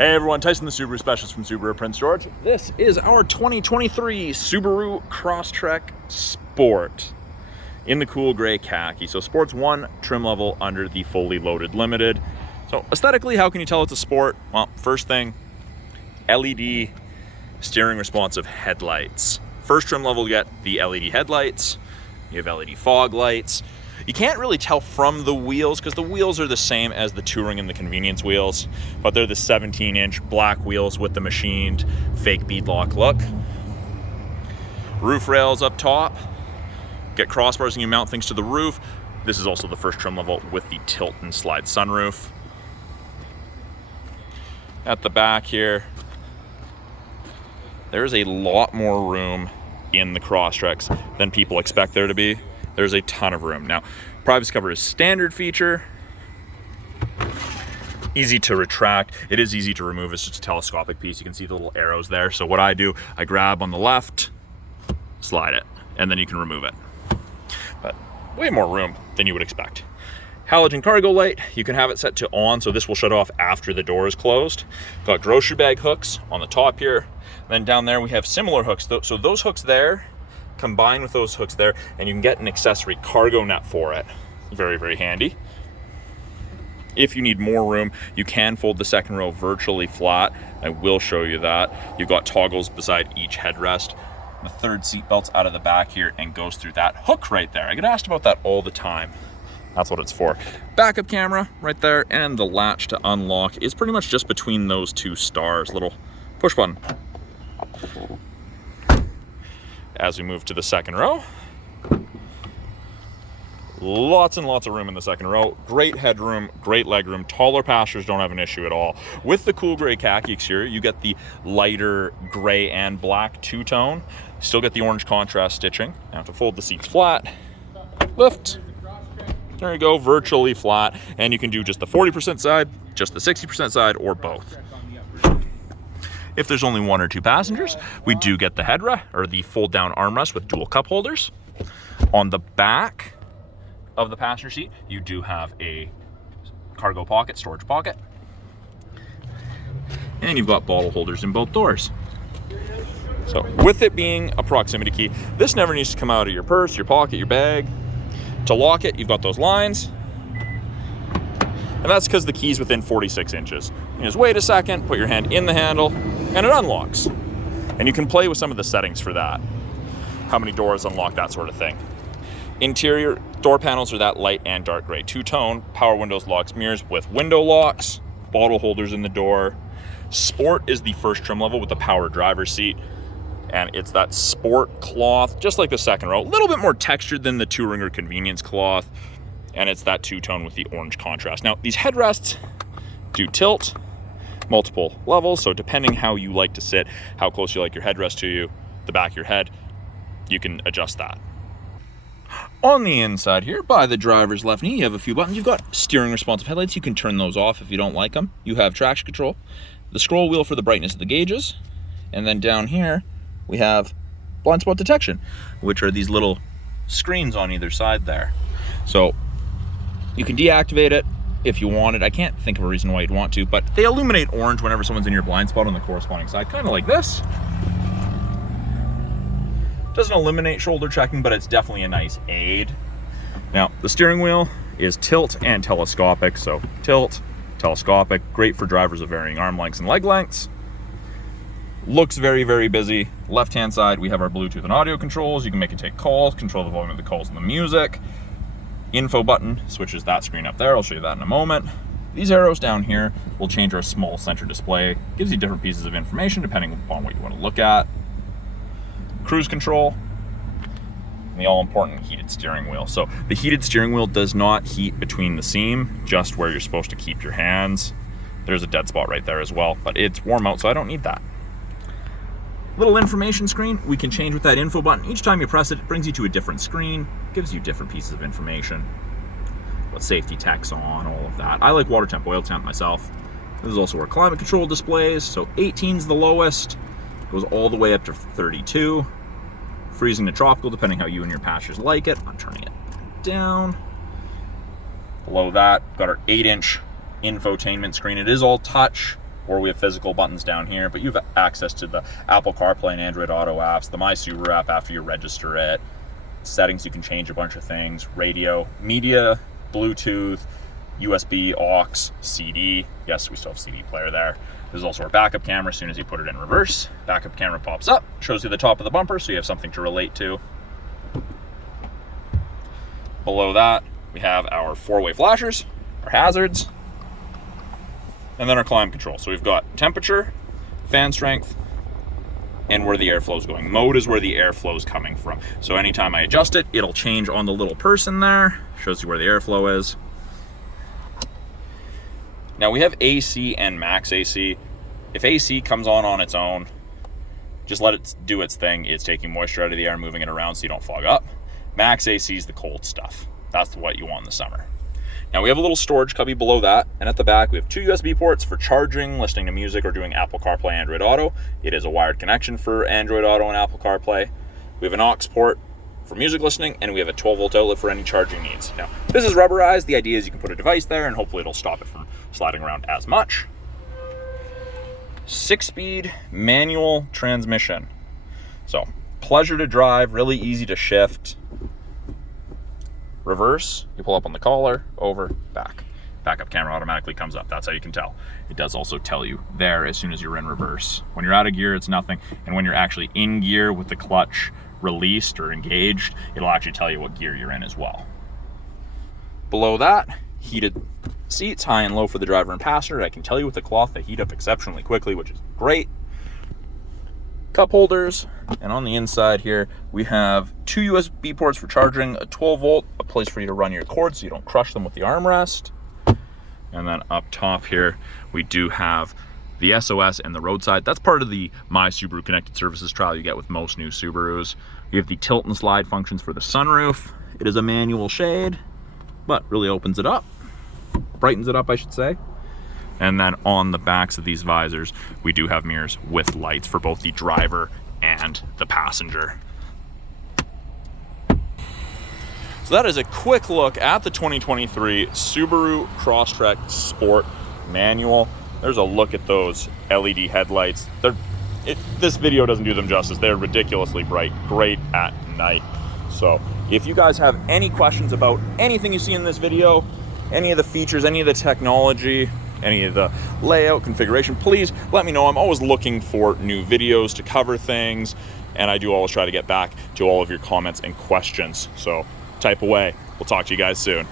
Hey everyone, Tyson the Subaru Specialist from Subaru Prince George. This is our 2023 Subaru Crosstrek Sport in the cool gray khaki. So Sport's one trim level under the fully loaded limited. So aesthetically, how can you tell it's a sport? Well, first thing, LED steering responsive headlights. First trim level, you get the LED headlights. You have LED fog lights. You can't really tell from the wheels because the wheels are the same as the touring and the convenience wheels, but they're the 17-inch black wheels with the machined fake beadlock look. Roof rails up top. Get crossbars and you mount things to the roof. This is also the first trim level with the tilt and slide sunroof. At the back here, there's a lot more room in the Crosstreks than people expect there to be. There's a ton of room. Now, privacy cover is standard feature. Easy to retract. It is easy to remove. It's just a telescopic piece. You can see the little arrows there. So what I do, I grab on the left, slide it, and then you can remove it. But way more room than you would expect. Halogen cargo light, you can have it set to on, so this will shut off after the door is closed. Got grocery bag hooks on the top here. Then down there we have similar hooks. So those hooks there, combine with those hooks there, and you can get an accessory cargo net for it. Very, very handy. If you need more room, you can fold the second row virtually flat. I will show you that. You've got toggles beside each headrest. The third seat belt's out of the back here and goes through that hook right there. I get asked about that all the time. That's what it's for. Backup camera right there, and the latch to unlock is pretty much just between those two stars. Little push button. As we move to the second row, lots and lots of room in the second row. Great headroom, great legroom. Taller passengers don't have an issue at all. With the cool gray khaki exterior, you get the lighter gray and black two-tone. Still get the orange contrast stitching. Now to fold the seats flat, lift. There you go, virtually flat. And you can do just the 40% side, just the 60% side, or both. If there's only one or two passengers, we do get the headrest, or the fold down armrest with dual cup holders. On the back of the passenger seat, you do have a cargo pocket, storage pocket. And you've got bottle holders in both doors. So with it being a proximity key, this never needs to come out of your purse, your pocket, your bag. To lock it, you've got those lines. And that's because the key's within 46 inches. You just wait a second, put your hand in the handle, and it unlocks. And you can play with some of the settings for that. How many doors unlock, that sort of thing. Interior door panels are that light and dark gray two-tone. Power windows, locks, mirrors with window locks, bottle holders in the door. Sport is the first trim level with the power driver's seat. And it's that sport cloth, just like the second row. A little bit more textured than the touring or convenience cloth. And it's that two-tone with the orange contrast. Now, these headrests do tilt multiple levels, so depending how you like to sit, how close you like your headrest to you, the back of your head, you can adjust that. On the inside here, by the driver's left knee, you have a few buttons. You've got steering responsive headlights. You can turn those off if you don't like them. You have traction control, the scroll wheel for the brightness of the gauges, and then down here, we have blind spot detection, which are these little screens on either side there. So you can deactivate it if you want it. I can't think of a reason why you'd want to, but they illuminate orange whenever someone's in your blind spot on the corresponding side, kind of like this. Doesn't eliminate shoulder checking, but it's definitely a nice aid. Now, the steering wheel is tilt and telescopic, so tilt, telescopic, great for drivers of varying arm lengths and leg lengths. Looks very, very busy. Left-hand side, we have our Bluetooth and audio controls. You can make it take calls, control the volume of the calls and the music. Info button switches that screen up there. I'll show you that in a moment. These arrows down here will change our small center display. Gives you different pieces of information depending upon what you want to look at. Cruise control, and the all-important heated steering wheel. So the heated steering wheel does not heat between the seam, just where you're supposed to keep your hands. There's a dead spot right there as well, but it's warm out, so I don't need that. Little information screen, we can change with that info button. Each time you press it, it brings you to a different screen, gives you different pieces of information. What safety tech's on, all of that. I like water temp, oil temp myself. This is also our climate control displays. So 18's the lowest, goes all the way up to 32. Freezing to tropical, depending how you and your passengers like it. I'm turning it down. Below that, we've got our 8-inch infotainment screen. It is all touch. or we have physical buttons down here, but you have access to the Apple CarPlay and Android Auto apps, the My Subaru app after you register it, settings, you can change a bunch of things, radio, media, Bluetooth, USB, aux, CD. Yes, we still have CD player there. There's also our backup camera. As soon as you put it in reverse, backup camera pops up, shows you the top of the bumper, so you have something to relate to. Below that, we have our 4-way flashers, our hazards, and then our climate control. So we've got temperature, fan strength, and where the airflow is going. Mode is where the airflow is coming from. So anytime I adjust it, it'll change on the little person there. Shows you where the airflow is. Now we have AC and max AC. If AC comes on its own, just let it do its thing. It's taking moisture out of the air and moving it around so you don't fog up. Max AC is the cold stuff. That's what you want in the summer. Now we have a little storage cubby below that, and at the back we have 2 USB ports for charging, listening to music, or doing Apple CarPlay, Android Auto. It is a wired connection for Android Auto and Apple CarPlay. We have an aux port for music listening, and we have a 12-volt outlet for any charging needs. Now, this is rubberized. The idea is you can put a device there, and hopefully it'll stop it from sliding around as much. 6-speed manual transmission. So, pleasure to drive, really easy to shift. Reverse, you pull up on the collar, over, back. Backup camera automatically comes up. That's how you can tell. It does also tell you there as soon as you're in reverse. When you're out of gear, it's nothing. And when you're actually in gear with the clutch released or engaged, it'll actually tell you what gear you're in as well. Below that, heated seats, high and low for the driver and passenger. I can tell you with the cloth, they heat up exceptionally quickly, which is great. Cup holders, and on the inside here we have 2 USB ports for charging, a 12-volt, a place for you to run your cords so you don't crush them with the armrest. And then up top here we do have the SOS and the roadside. That's part of the My Subaru Connected Services trial you get with most new Subarus. You have the tilt and slide functions for the sunroof. It is a manual shade, but really opens it up, brightens it up, I should say. And then on the backs of these visors, we do have mirrors with lights for both the driver and the passenger. So that is a quick look at the 2023 Subaru Crosstrek Sport Manual. There's a look at those LED headlights. This video doesn't do them justice. They're ridiculously bright, great at night. So if you guys have any questions about anything you see in this video, any of the features, any of the technology, any of the layout, configuration, please let me know. I'm always looking for new videos to cover things, and I do always try to get back to all of your comments and questions. So type away. We'll talk to you guys soon.